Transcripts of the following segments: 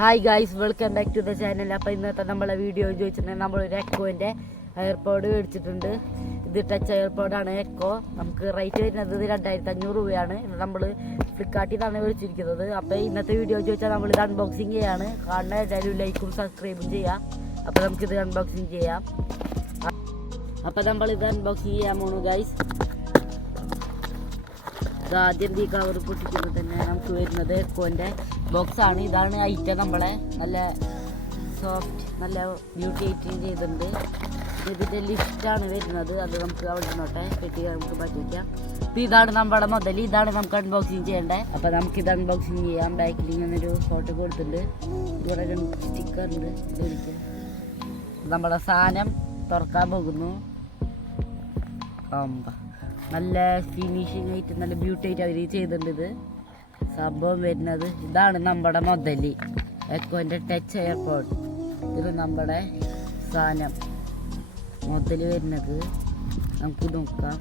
Hi guys, welcome back to the channel. അപ്പോൾ ഇന്നത്തെ നമ്മളെ വീഡിയോ ചോദിച്ചിട്ടുണ്ടെങ്കിൽ നമ്മളൊരു എക്കോൻ്റെ എയർപോഡ് മേടിച്ചിട്ടുണ്ട്. ഇത് ടച്ച് എയർപോഡാണ് എക്കോ. നമുക്ക് റേറ്റ് വരുന്നത് 2500 രൂപയാണ്. നമ്മൾ ഫ്ലിപ്കാർട്ടിൽ നിന്നാണ് മേടിച്ചിരിക്കുന്നത്. അപ്പോൾ ഇന്നത്തെ വീഡിയോ ചോദിച്ചാൽ നമ്മളിത് അൺബോക്സിങ് ചെയ്യാണ്. കാണുന്ന എല്ലാവരും ലൈക്കും സബ്സ്ക്രൈബും ചെയ്യാം. അപ്പോൾ നമുക്കിത് അൺബോക്സിങ് ചെയ്യാം. അപ്പോൾ നമ്മളിത് അൺബോക്സിങ് ചെയ്യാൻ പോണു ഗായ്സ്. ആദ്യം ഈ കവർ പൊട്ടിക്കുമ്പോൾ തന്നെ നമുക്ക് വരുന്നത് എക്കോൻ്റെ ബോക്സാണ്. ഇതാണ് ഐറ്റം. നമ്മളെ നല്ല സോഫ്റ്റ് നല്ല ബ്യൂട്ടി ഐറ്റം ചെയ്തിട്ടുണ്ട്. ഇതിൻ്റെ ലിഫ്റ്റാണ് വരുന്നത്. അത് നമുക്ക് അവിടെ നിന്നോട്ടെ കെട്ടി നമുക്ക് പറ്റിക്കാം. അപ്പോൾ ഇതാണ് നമ്മുടെ മുതൽ. ഇതാണ് നമുക്ക് അൺബോക്സിങ് ചെയ്യേണ്ടത്. അപ്പോൾ നമുക്കിത് അൺബോക്സിങ് ചെയ്യാം. ബാക്കിൽ ഇങ്ങനൊരു ഫോട്ടോ കൊടുത്തിട്ടുണ്ട്. ഇവിടെ ഒരു സ്റ്റിക്കർ ഉണ്ട്. ഇതൊരിക്കൽ നമ്മുടെ സാധനം തുറക്കാൻ പോകുന്നു. നല്ല ഫിനിഷിങ് ആയിട്ട് നല്ല ബ്യൂട്ടി ആയിട്ട് അവർ ചെയ്തിട്ടുണ്ട്. ഇത് സംഭവം വരുന്നത് ഇതാണ് നമ്മുടെ മുതൽ എക്കോൻ്റെ ടച്ച് എയർപോഡ്. ഇത് നമ്മുടെ സാധനം മുതൽ വരുന്നത്. നമുക്ക് നോക്കാം.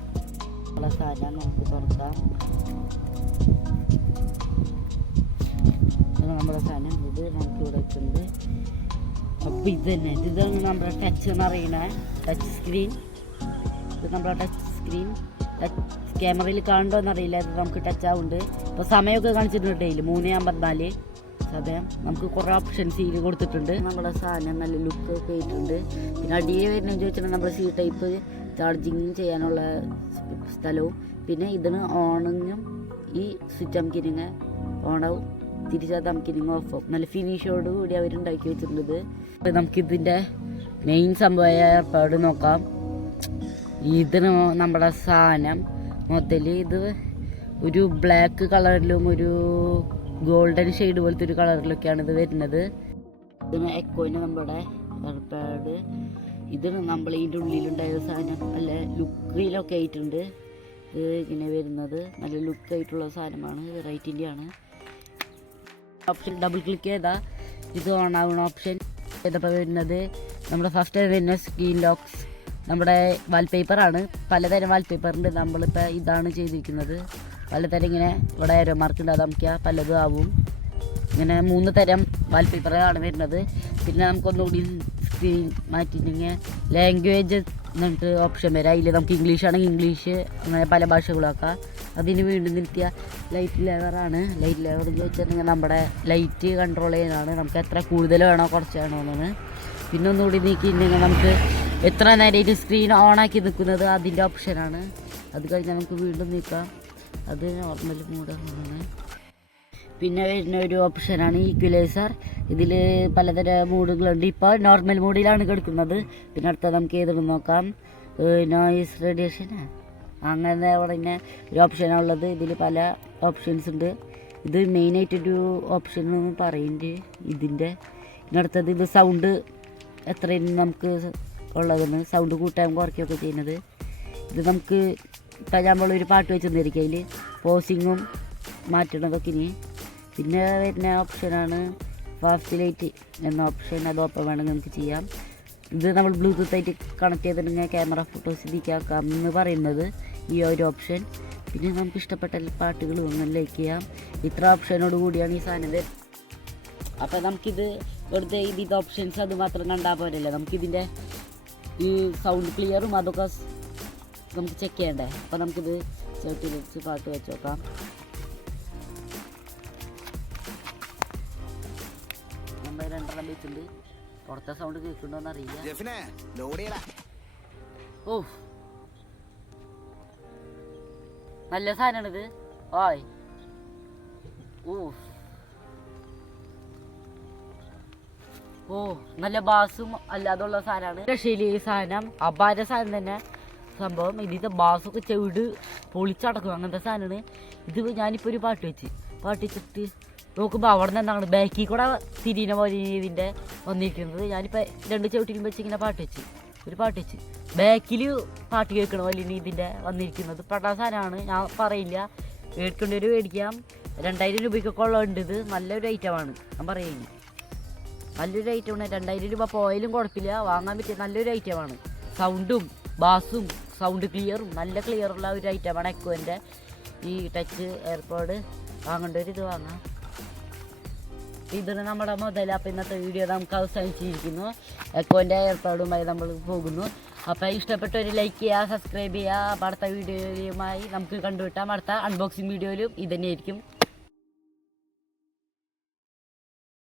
നമ്മളെ സാധനം നമുക്ക് തുറക്കാം. നമ്മുടെ സാധനം ഇത് നമുക്ക് ഇവിടെ വെച്ചിട്ടുണ്ട്. അപ്പോൾ ഇത് തന്നെ ഇതാണ് നമ്മുടെ ടച്ച് എന്ന് അറിയണ ടച്ച് സ്ക്രീൻ. ഇത് നമ്മുടെ ടച്ച് സ്ക്രീൻ. ക്യാമറയിൽ കാണുന്നുണ്ടോയെന്നറിയില്ല. ഇത് നമുക്ക് ടച്ച് ആവുന്നുണ്ട്. ഇപ്പോൾ സമയമൊക്കെ കാണിച്ചിട്ടുണ്ട്. 3:54 സമയം. നമുക്ക് കുറേ ഓപ്ഷൻസ് ഇതിൽ കൊടുത്തിട്ടുണ്ട്. നമ്മുടെ സാധനം നല്ല ലുക്ക് ഒക്കെ ആയിട്ടുണ്ട്. പിന്നെ അടിയിൽ വരുന്നതെന്ന് ചോദിച്ചിട്ടുണ്ടെങ്കിൽ നമ്മുടെ സി ടൈപ്പ് ചാർജിങ് ചെയ്യാനുള്ള സ്ഥലവും പിന്നെ ഇതിന് ഓണിങ്ങും ഈ സ്വിച്ച് അമക്കിനിങ് ഓണാവും, തിരിച്ചാൽ അമക്കിനിങ് ഓഫാവും. നല്ല ഫിനിഷോട് കൂടി അവരുണ്ടാക്കി വെച്ചിട്ടുണ്ട്. അപ്പോൾ നമുക്കിതിൻ്റെ മെയിൻ സംഭവമായ ഏർപ്പാട് നോക്കാം. ഇതിന് നമ്മുടെ സാധനം മുതൽ ഇത് ഒരു ബ്ലാക്ക് കളറിലും ഒരു ഗോൾഡൻ ഷെയ്ഡ് പോലത്തെ ഒരു കളറിലൊക്കെയാണ് ഇത് വരുന്നത്. ഇതിന് എക്കോന് നമ്മുടെ എയർപാഡ്. ഇതിന് നമ്മൾ ഇതിൻ്റെ ഉള്ളിലുണ്ടായ സാധനം നല്ല ലുക്കിലൊക്കെ ആയിട്ടുണ്ട്. ഇത് ഇങ്ങനെ വരുന്നത് നല്ല ലുക്കായിട്ടുള്ള സാധനമാണ്. ഇത് റൈറ്റിൻ്റെയാണ്. ഓപ്ഷൻ ഡബിൾ ക്ലിക്ക് ചെയ്താൽ ഇത് ഓൺ ആവുന്ന ഓപ്ഷൻ ചെയ്തപ്പോൾ വരുന്നത് നമ്മുടെ ഫസ്റ്റ് വരുന്ന സ്ക്രീൻ ലോക്സ്. നമ്മുടെ വാൾപേപ്പറാണ്. പലതരം വാൾപേപ്പറുണ്ട്. നമ്മളിപ്പോൾ ഇതാണ് ചെയ്തിരിക്കുന്നത്. പലതരം ഇങ്ങനെ ഇവിടെ ആരോ മാർക്ക് ഉണ്ട്. അത് നമുക്ക് പലതും ആവും. ഇങ്ങനെ 3 തരം വാൾപേപ്പറാണ് വരുന്നത്. പിന്നെ നമുക്കൊന്നുകൂടി സ്ക്രീൻ മാറ്റിയിട്ടെങ്കിൽ ലാംഗ്വേജ് എന്നിട്ട് ഓപ്ഷൻ വരാം. അതിൽ നമുക്ക് ഇംഗ്ലീഷ് ആണെങ്കിൽ ഇംഗ്ലീഷ്, അങ്ങനെ പല ഭാഷകളാക്കാം. അതിന് വീണ്ടും നിർത്തിയ ലൈറ്റ് ലെവറാണ്. ലൈറ്റ് ലെവർ എന്ന് വെച്ചിട്ടുണ്ടെങ്കിൽ നമ്മുടെ ലൈറ്റ് കൺട്രോൾ ചെയ്യാനാണ്. നമുക്ക് എത്ര കൂടുതൽ വേണോ കുറച്ച് വേണോ എന്നാണ്. പിന്നെ ഒന്നുകൂടി നീക്കിയിട്ടുണ്ടെങ്കിൽ നമുക്ക് എത്ര നേരമായിട്ട് സ്ക്രീൻ ഓണാക്കി നിൽക്കുന്നത് അതിൻ്റെ ഓപ്ഷനാണ്. അത് കഴിഞ്ഞാൽ നമുക്ക് വീണ്ടും നീക്കാം. അത് നോർമൽ മൂഡാണ്. പിന്നെ വരുന്ന ഒരു ഓപ്ഷനാണ് ഈക്വലൈസർ. ഇതിൽ പലതരം മൂഡുകളുണ്ട്. ഇപ്പോൾ നോർമൽ മൂഡിലാണ് കിടക്കുന്നത്. പിന്നെ അടുത്ത നമുക്ക് ഏതെങ്കിലും നോക്കാം. നോയിസ് റേഡിയേഷൻ അങ്ങനെ പറഞ്ഞ ഒരു ഓപ്ഷനാണുള്ളത്. ഇതിൽ പല ഓപ്ഷൻസ് ഉണ്ട്. ഇത് മെയിനായിട്ടൊരു ഓപ്ഷൻ എന്ന് പറയുന്നുണ്ട് ഇതിൻ്റെ. അടുത്തത് ഇത് സൗണ്ട് എത്രയും നമുക്ക് ഉള്ളതെന്ന് സൗണ്ട് കൂട്ടാൻ കുറയ്ക്കുകയൊക്കെ ചെയ്യുന്നത്. ഇത് നമുക്ക് ഇപ്പം നമ്മളൊരു പാട്ട് വെച്ച് തന്നിരിക്കും. അതിൽ പോസിങ്ങും മാറ്റണതൊക്കെ ഇനി. പിന്നെ വരുന്ന ഓപ്ഷനാണ് ഫാസ്റ്റ് ലൈറ്റ് എന്ന ഓപ്ഷൻ. അത് ഓപ്പൺ വേണമെങ്കിൽ നമുക്ക് ചെയ്യാം. ഇത് നമ്മൾ ബ്ലൂടൂത്ത് ആയിട്ട് കണക്ട് ചെയ്തിട്ടുണ്ടെങ്കിൽ ക്യാമറ ഫോട്ടോസ് ഇതിക്കാക്കാം എന്ന് പറയുന്നത് ഈ ഒരു ഓപ്ഷൻ. പിന്നെ നമുക്ക് ഇഷ്ടപ്പെട്ട പാട്ടുകൾ ഒന്നും ലൈക്ക് ചെയ്യാം. ഇത്ര ഓപ്ഷനോട് കൂടിയാണ് ഈ സാധനം. അപ്പോൾ നമുക്കിത് വെറുതെ ഇതിൻ്റെ ഓപ്ഷൻസ് അത് മാത്രം കണ്ടാൽ പോരല്ലോ. നമുക്കിതിൻ്റെ ഈ സൗണ്ട് ക്ലിയറും അതൊക്കെ നമുക്ക് ചെക്ക് ചെയ്യണ്ടേ. അപ്പോൾ നമുക്കിത് ചേർത്ത് വെച്ച് പാട്ട് വെച്ച് നോക്കാം. നമ്മൾ 2 വെച്ചിട്ടുണ്ട്. പുറത്തെ സൗണ്ട് കേൾക്കുന്നുണ്ടോന്ന് അറിയില്ല. ഓ നല്ല സാധനമാണിത്. ഓയ് ഓ നല്ല ബാസും അല്ലാതുള്ള സാധനമാണ്. രക്ഷയില്ല ഈ സാധനം. അപാര സാധനം തന്നെ സംഭവം. ഇതിൻ്റെ ബാസൊക്കെ ചെവിട് പൊളിച്ചടക്കും അങ്ങനത്തെ സാധനമാണ് ഇത്. ഞാനിപ്പോൾ ഒരു പാട്ട് വെച്ചിട്ട് നോക്കുമ്പോൾ അവിടെ നിന്ന് എന്താണ് ബാക്കിൽ കൂടെ തിരിയുന്ന പോലെ ഇതിൻ്റെ വന്നിരിക്കുന്നത്. ഞാനിപ്പോൾ 2 ചവിട്ടിലും വെച്ച് ഇങ്ങനെ ഒരു പാട്ട് വെച്ച് ബാക്കിൽ പാട്ട് കേൾക്കണ പോലെ ഇനി ഇതിൻ്റെ വന്നിരിക്കുന്നത്. പെട്ട സാധനമാണ്. ഞാൻ പറയില്ല, മേടിക്കേണ്ടവർ മേടിക്കാം. 2000 രൂപയ്ക്കൊക്കെ ഉള്ളതുണ്ട്. ഇത് നല്ലൊരു ഐറ്റമാണ്. ഞാൻ പറയുന്നത് നല്ലൊരു ഐറ്റമാണ്. 2000 രൂപ പോയാലും കുഴപ്പമില്ല, വാങ്ങാൻ പറ്റിയ നല്ലൊരു ഐറ്റമാണ്. സൗണ്ടും ബാസും സൗണ്ട് ക്ലിയറും നല്ല ക്ലിയറുള്ള ഒരു ഐറ്റമാണ് എക്കോൻ്റെ ഈ ടച്ച് എയർപോഡ്. വാങ്ങേണ്ടവർ ഇത് വാങ്ങാം. ഇതാണ് നമ്മുടെ മുതൽ. അപ്പോൾ ഇന്നത്തെ വീഡിയോ നമുക്ക് അവസാനിച്ചിരിക്കുന്നു. എക്കോൻ്റെ ഏർപ്പാടുമായി നമ്മൾ പോകുന്നു. അപ്പോൾ ഇഷ്ടപ്പെട്ടൊരു ലൈക്ക് ചെയ്യുക, സബ്സ്ക്രൈബ് ചെയ്യുക. അടുത്ത വീഡിയോയുമായി നമുക്ക് കണ്ടുകിട്ടാം. അടുത്ത അൺബോക്സിങ് വീഡിയോയിലും ഇതന്നെയായിരിക്കും.